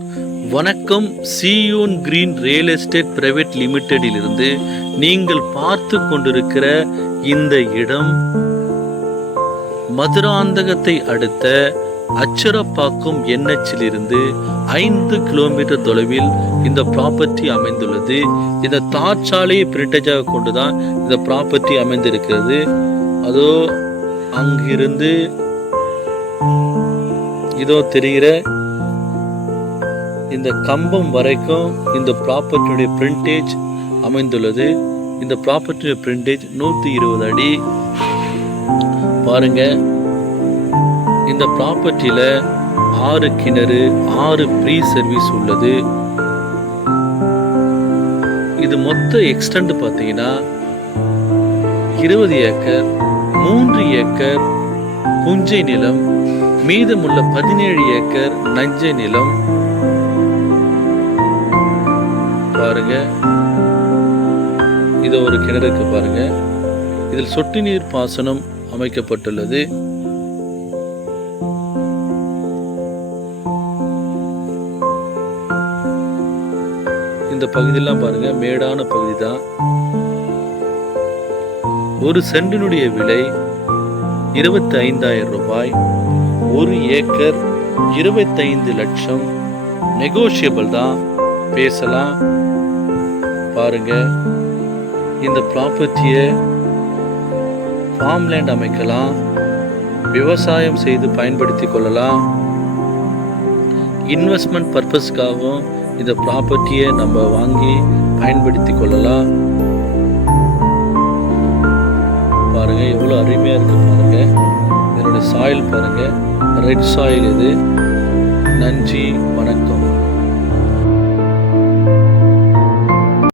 வணக்கம். Zion green real estate private லிமிடெடிலிருந்து நீங்கள் பார்த்து கொண்டிருக்கிற இந்த இடம் மதுராந்தகத்தை அடுத்த அச்சரப்பாக்கம் என்எச்சிலிருந்து 5 கிலோமீட்டர் தொலைவில் இந்த ப்ராப்பர்ட்டி அமைந்துள்ளது. இந்த தார் சாலையை பிரிட்டேஜாக கொண்டுதான் இந்த ப்ராப்பர்ட்டி அமைந்திருக்கிறது. அதோ அங்கிருந்து இதோ தெரிகிற இந்த கம்பம் வரைக்கும் இந்த ப்ராப்பர்ட்டியுடைய பிரிண்டேஜ் அமைந்துள்ளது. இந்த ப்ராப்பர்ட்டியுடைய பிரிண்டேஜ் 120 அடி. பாருங்க, இந்த ப்ராப்பர்ட்டியில 6 கிணறு, 6 ப்ரீ சர்வீஸ் உள்ளது. இது மொத்த எக்ஸ்டெண்ட் பார்த்தீங்கன்னா 20 ஏக்கர், 3 ஏக்கர் புஞ்சை நிலம், மீதமுள்ள 17 ஏக்கர் நஞ்சை நிலம். பாருங்க, இது ஒரு கிணறுக்கு பாருங்க. இதில் சொட்டு நீர் பாசனம் அமைக்கப்பட்டுள்ளது. இந்த பகுதியெல்லாம் பாருங்க, மேடான பகுதி தான். ஒரு சென்டினுடைய விலை 25,000 ரூபாய். 1 ஏக்கர் 25 லட்சம். நெகோஷியபிள் தான், பேசலாம். பாருங்க, இந்த ப்ராப்பர்ட்டியை ஃபார்ம்லேண்ட் அமைக்கலாம், விவசாயம் செய்து பயன்படுத்தி கொள்ளலாம். இன்வெஸ்ட்மெண்ட் பர்பஸ்க்காகவும் இந்த ப்ராப்பர்ட்டியை நம்ம வாங்கி பயன்படுத்தி கொள்ளலாம். பாருங்க, எவ்வளோ அருமையாக இருக்கு பாருங்க. இதனுடைய சாயில் பாருங்க, ரெட் சாயில் இது. நன்றி, வணக்கம்.